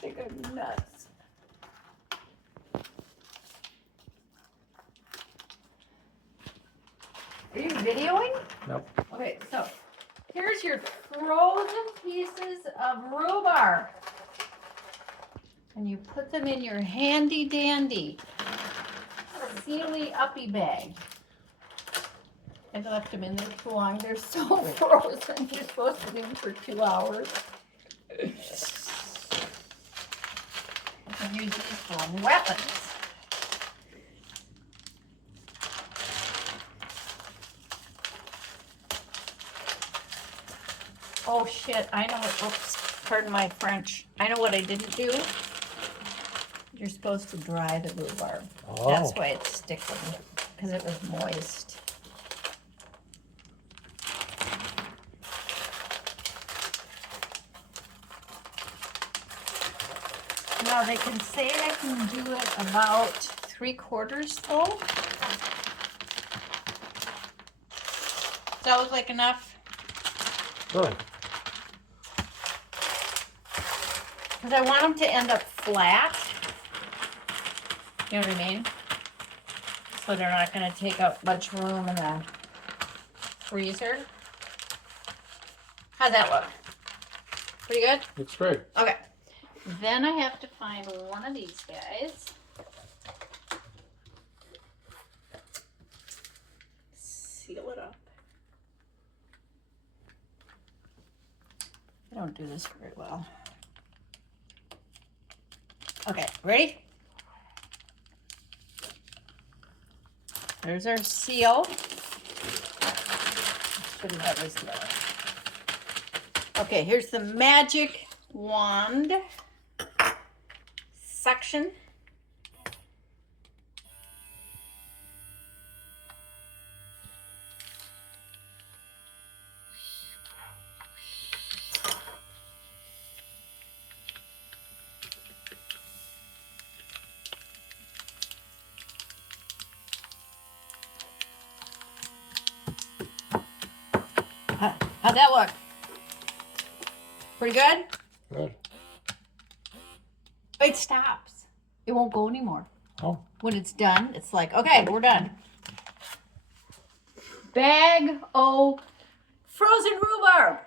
think I'm nuts. Are you videoing? Nope. Okay, so here's your frozen pieces of rhubarb. And you put them in your handy dandy sealy uppy bag. I've left them in there too long. They're so frozen. You're supposed to leave them for 2 hours. You can use these for weapons. Oh shit, I know what, oops, pardon my French. I know what I didn't do. You're supposed to dry the rhubarb. Oh. That's why it's sticking, because it was moist. Now they can say I can do it about 3/4 full. Does that look like enough? Good. Because I want them to end up flat. You know what I mean? So they're not going to take up much room in the freezer. How's that look? Pretty good? Looks great. Okay. Then I have to find one of these guys. Seal it up. I don't do this very well. Okay, ready? There's our seal. Shouldn't have this there. Okay, here's the magic wand suction. How'd that look? Pretty good? Good. It stops. It won't go anymore. Oh. When it's done, it's like, okay, we're done. Bag o' frozen rhubarb.